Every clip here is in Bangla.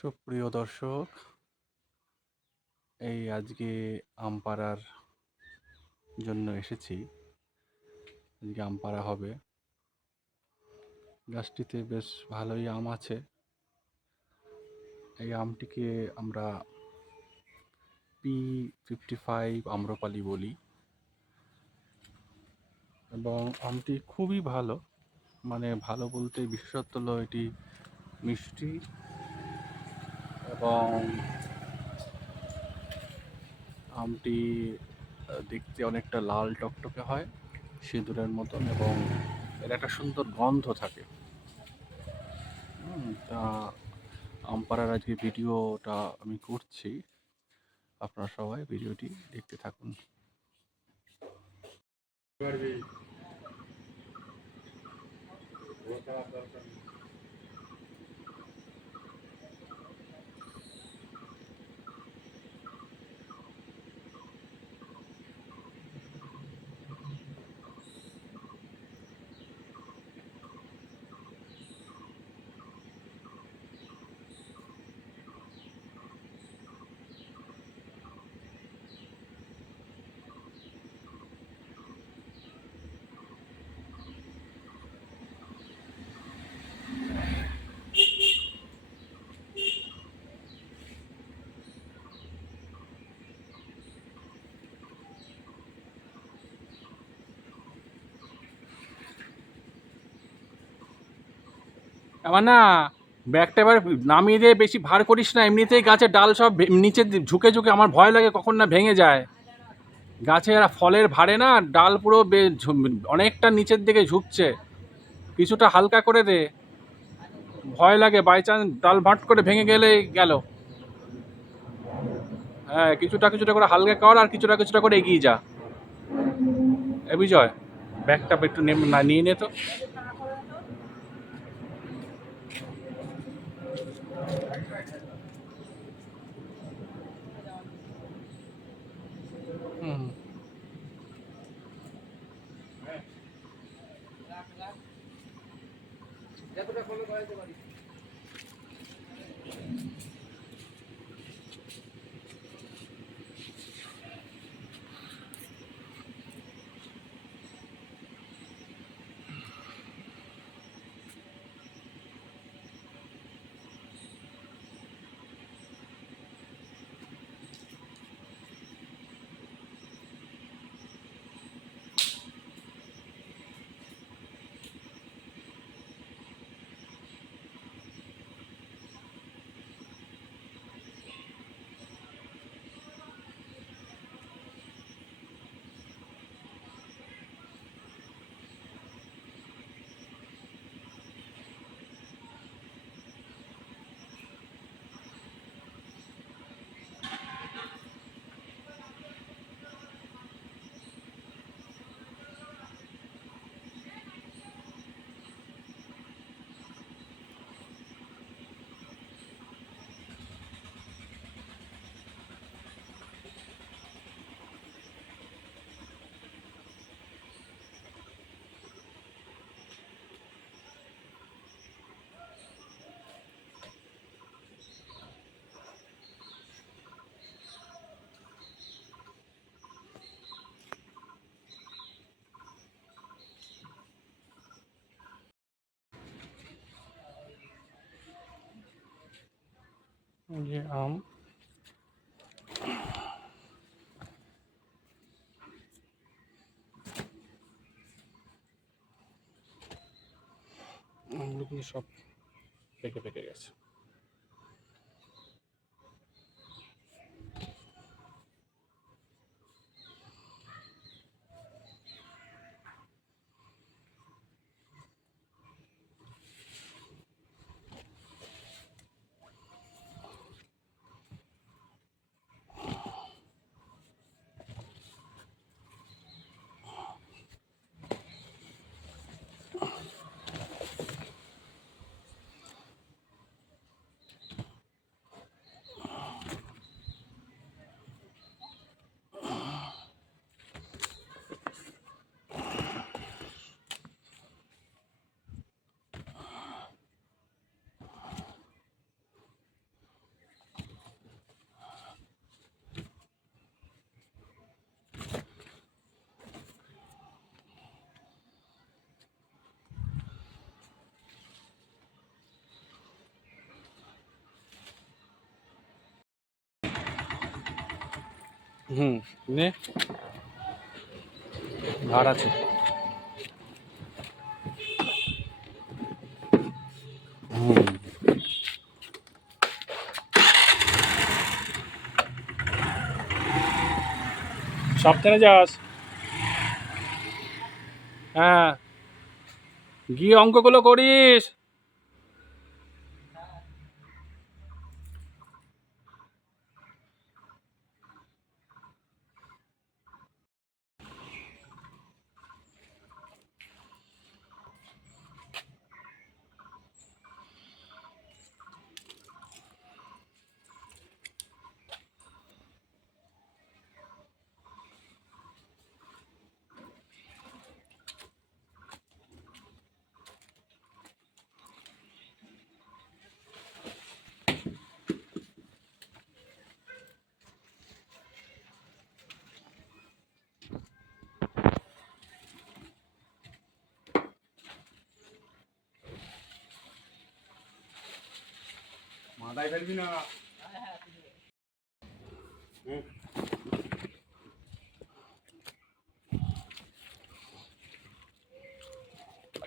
সুপ্রিয় দর্শক, এই আজকে আম পাড়ার জন্য এসেছি। আজকে আম পাড়া হবে। গাছটিতে বেশ ভালোই আম আছে। এই আমটিকে আমরা পি ফিফটি ফাইভ আম্রপালি বলি। এবং আমটি খুবই ভালো। মানে ভালো বলতে বিশেষত্ব হলো এটি মিষ্টি। এবং আমটি দেখতে অনেকটা লাল টকটকে হয়, সিঁদুরের মতন এবং এর একটা সুন্দর গন্ধ থাকে। তা আম পাড়ার আজকে ভিডিওটা আমি করছি। আপনারা সবাই ভিডিওটি দেখতে থাকুন। আমার না ব্যাগটা এবার নামিয়ে দিয়ে বেশি ভার করিস না, এমনিতেই গাছের ডাল সব নিচে ঝুঁকে ঝুঁকে আমার ভয় লাগে কখন না ভেঙে যায়। গাছের ফলের ভারে না, ডাল পুরো অনেকটা নিচের দিকে ঝুঁকছে। কিছুটা হালকা করে দে। ভয় লাগে বাই চান্স ডাল ভাট করে ভেঙে গেলে গেল। হ্যাঁ কিছুটা কিছুটা করে হালকা কর আর কিছুটা কিছুটা করে এগিয়ে যা। এ বিজয়, ব্যাগটা একটু নিয়ে নে তো। এই যে আম। আমগুলো সব পেকে পেকে গেছে। হুম নে। ভাড় আছে। সাবধানে যাস। হ্যাঁ। গিয়ে অঙ্কগুলো করিস। মাথায় ফেলবি না।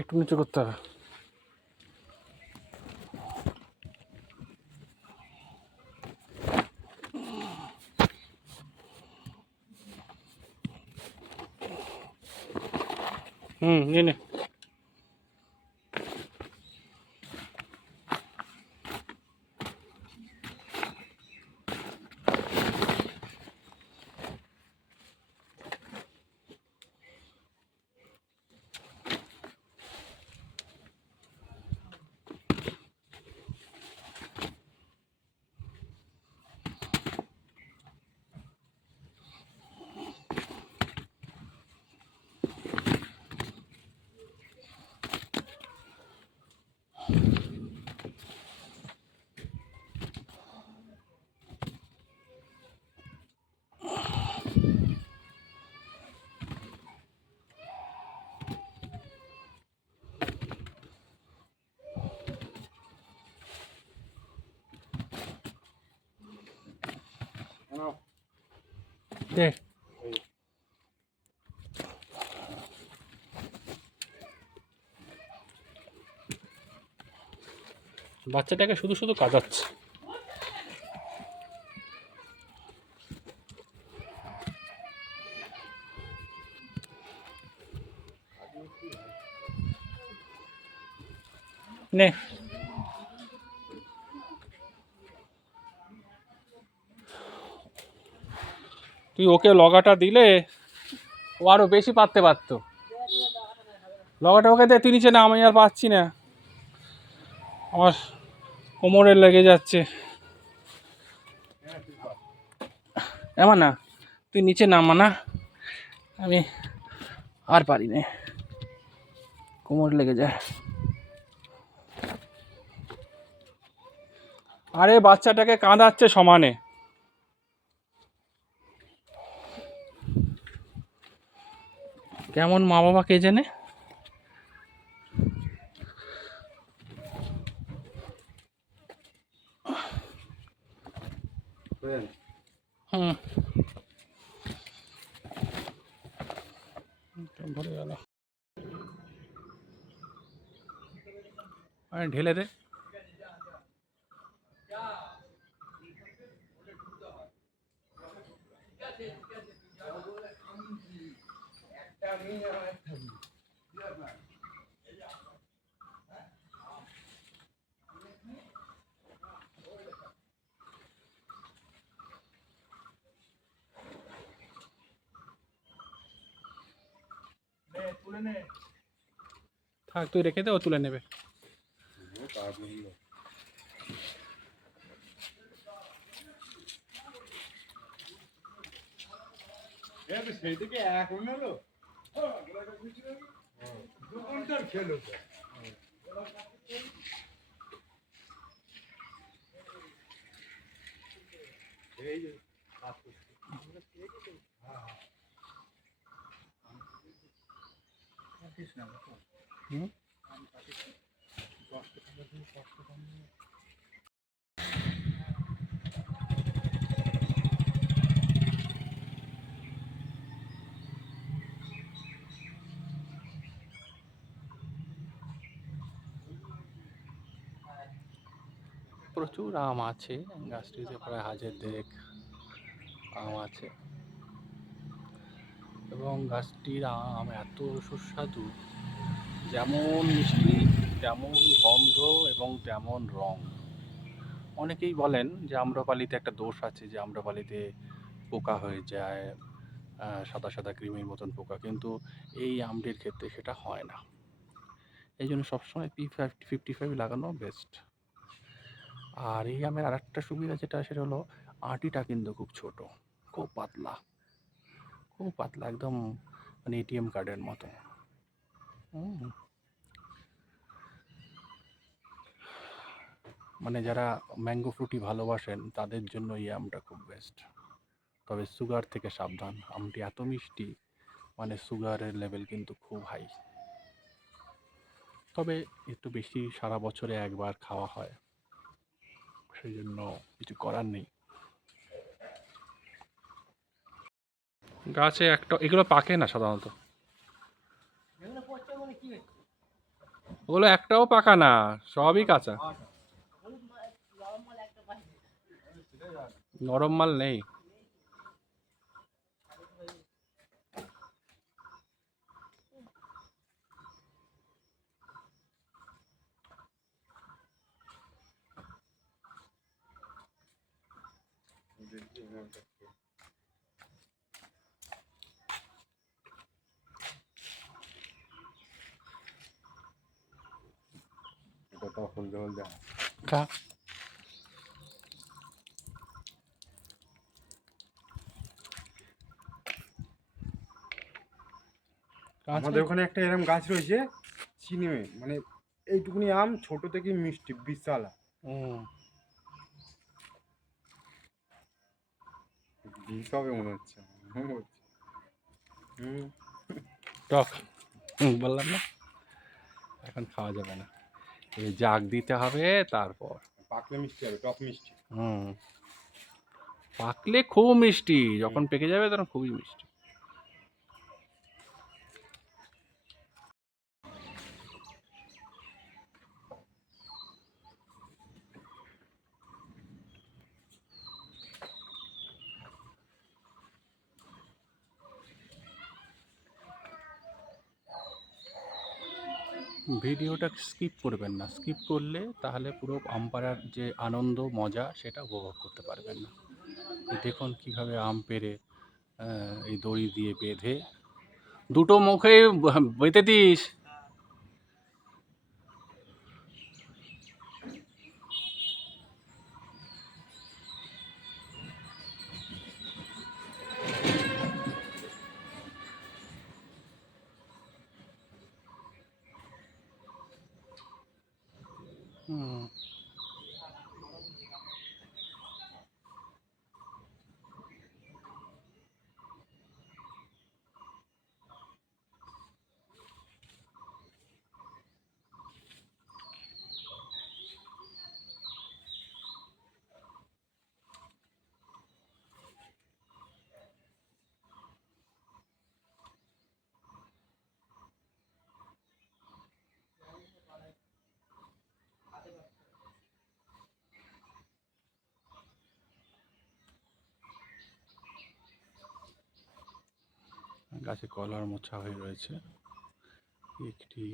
একটু নিচু করতে হবে। হুম নে। বাচ্চাটাকে শুধু শুধু কাঁদাচ্ছে নে তুই ওকে লগাটা দিলে ও আরও বেশি পারতে পারতো। লগাটা ওকে দে, তুই নিচে না, আমি আর পাচ্ছি না। আমার কোমরে লেগে যাচ্ছে। এমন না, তুই নিচে নামা না। আমি আর পারি না। কোমর লেগে যায়। আরে, বাচ্চাটাকে কাঁদাচ্ছে সমানে। কেমন মা বাবা কে জানে? হুম। ভরে গেল। আরে ঢেলে দে। তুই রেখে দে ও তুলে নেবে হয়ে। এই যে কাজ করছে। প্রচুর আম আছে গাছটিতে প্রায় হাজার দেড়েক আম আছে। এবং গাছটির আম এত সুস্বাদু যেমন মিষ্টি, তেমন গন্ধ এবং তেমন রং। অনেকেই বলেন যে আম্রপালিতে একটা দোষ আছে যে আম্রপালিতে পোকা হয়ে যায় সাদা সাদা ক্রিমের মতন পোকা, কিন্তু এই আমটির ক্ষেত্রে সেটা হয় না। এই জন্য সবসময় পি ফিফটি ফিফটি ফাইভ লাগানো বেস্ট আর এই আমের আর একটা সুবিধা যেটা, সেটা হলো আটিটা কিন্তু খুব ছোট, খুব পাতলা খুব পাতলা, একদম মানে এটিএম কার্ডের মতো। হুম। মানে যারা ম্যাঙ্গো ফ্রুটি ভালোবাসেন তাদের জন্য এই আমটা খুব বেস্ট তবে সুগার থেকে সাবধান। আমটি এত মিষ্টি মানে সুগারের লেভেল কিন্তু খুব হাই তবে একটু বেশি সারা বছরে একবার খাওয়া হয়। সেই জন্য কিছু করার নেই। গাছে একটা এগুলো পাকে না সাধারণত? ওগুলো একটাও পাকা না সবই কাঁচা। নরম মাল নেই এটা তো হলদে হলদে আমাদের ওখানে একটা এরকম গাছ রয়েছে চিনি মানে এইটুকুনি আম ছোট থেকে মিষ্টি বিশাল বিষ হবে মনে হচ্ছে হুম, টক। বললাম না। এখন খাওয়া যাবে না। এই জাগ দিতে হবে তারপর। পাকলে মিষ্টি হবে টক মিষ্টি। হুম। পাকলে খুব মিষ্টি যখন পেকে যাবে তখন খুবই মিষ্টি। ভিডিওটা স্কিপ করবেন না। স্কিপ করলে তাহলে পুরো আম পাড়ার যে আনন্দ মজা সেটা উপভোগ করতে পারবেন না। দেখুন কীভাবে আম আহ, এই দড়ি দিয়ে বেঁধে। দুটো মুখে বেঁধে দিস। গাছে কলার মোছা হয়ে রয়েছে। একটি,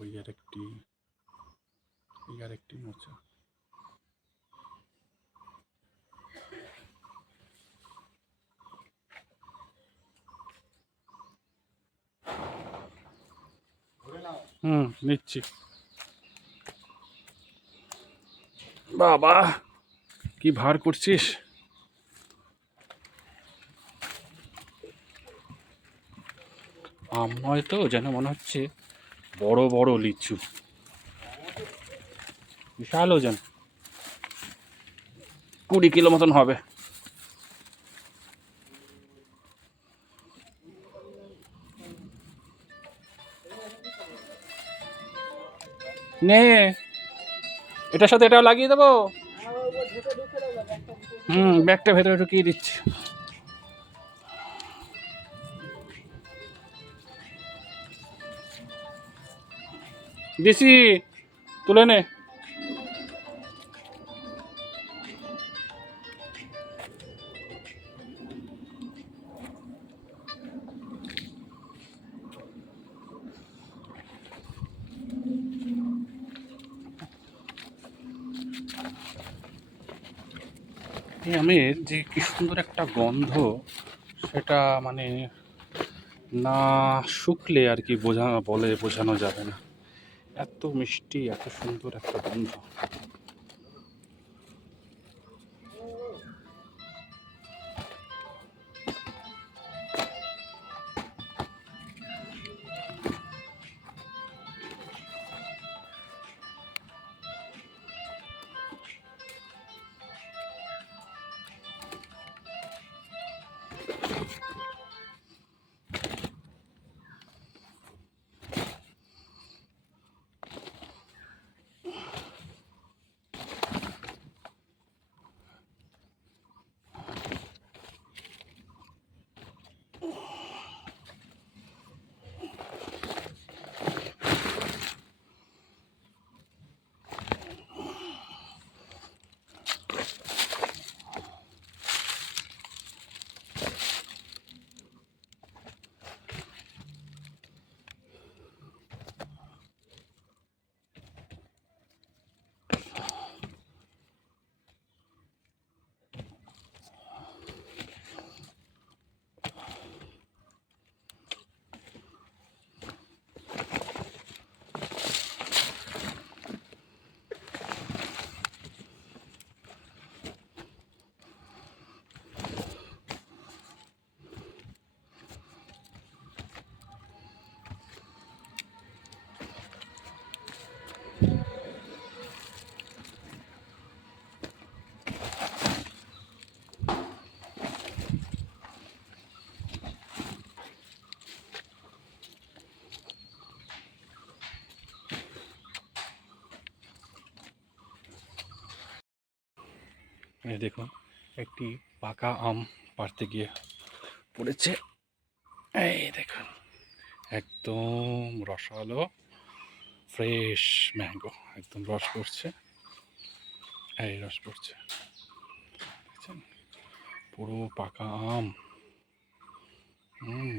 ওই আর একটি, এই আর একটি মোছা হুম, নিচ্ছি। বাবা, কি ভার করছিস? আম নয় তো, যেন মনে হচ্ছে বড় বড় লিচু। বিশাল ওজন কুড়ি কিলো মতন হবে। নে, এটার সাথে এটাও লাগিয়ে দেবো? হুম, ব্যাগটা ভেতরে ঢুকিয়ে দিচ্ছি। বেশি তুলে নে। এই আমের যে কি সুন্দর একটা গন্ধ, সেটা মানে না শুকলে আর কি বোঝা বলে বোঝানো যাবে না। এত মিষ্টি এত সুন্দর একটা গন্ধ দেখুন, একটি পাকা আম পাড়তে গিয়ে পড়েছে। এই দেখুন, একদম রসালো, ফ্রেশ ম্যাঙ্গো, একদম রস পড়ছে। এই রস পড়ছে। পুরো পাকা আম।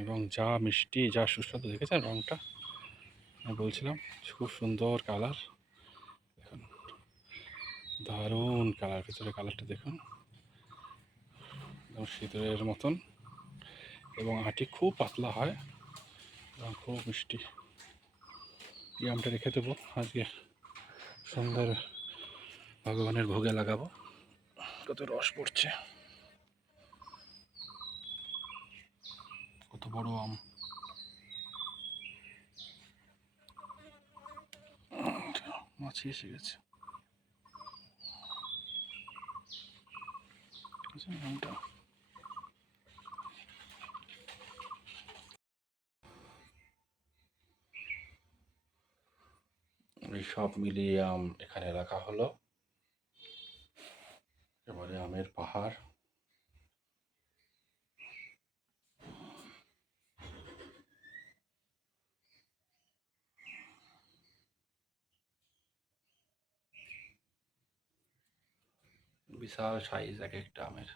এবং যা মিষ্টি, যা সুস্বাদু, দেখেছেন রঙটা বলছিলাম, খুব সুন্দর কালার। দারুণ কালার ভিতরে কালারটা দেখুন। একদম শীতের মতন। এবং আটি খুব পাতলা হয় এবং খুব মিষ্টি। এই আমটা রেখে দেবো। আজকে সুন্দর ভগবানের ভোগে লাগাবো। কত রস পড়ছে। কত বড় আম। মাছি এসে গেছে। এই সব মিলিয়ে আম এখানে রাখা হলো। এবারে আমের পাহাড়। বিশাল সাইজ এক একটা আমের।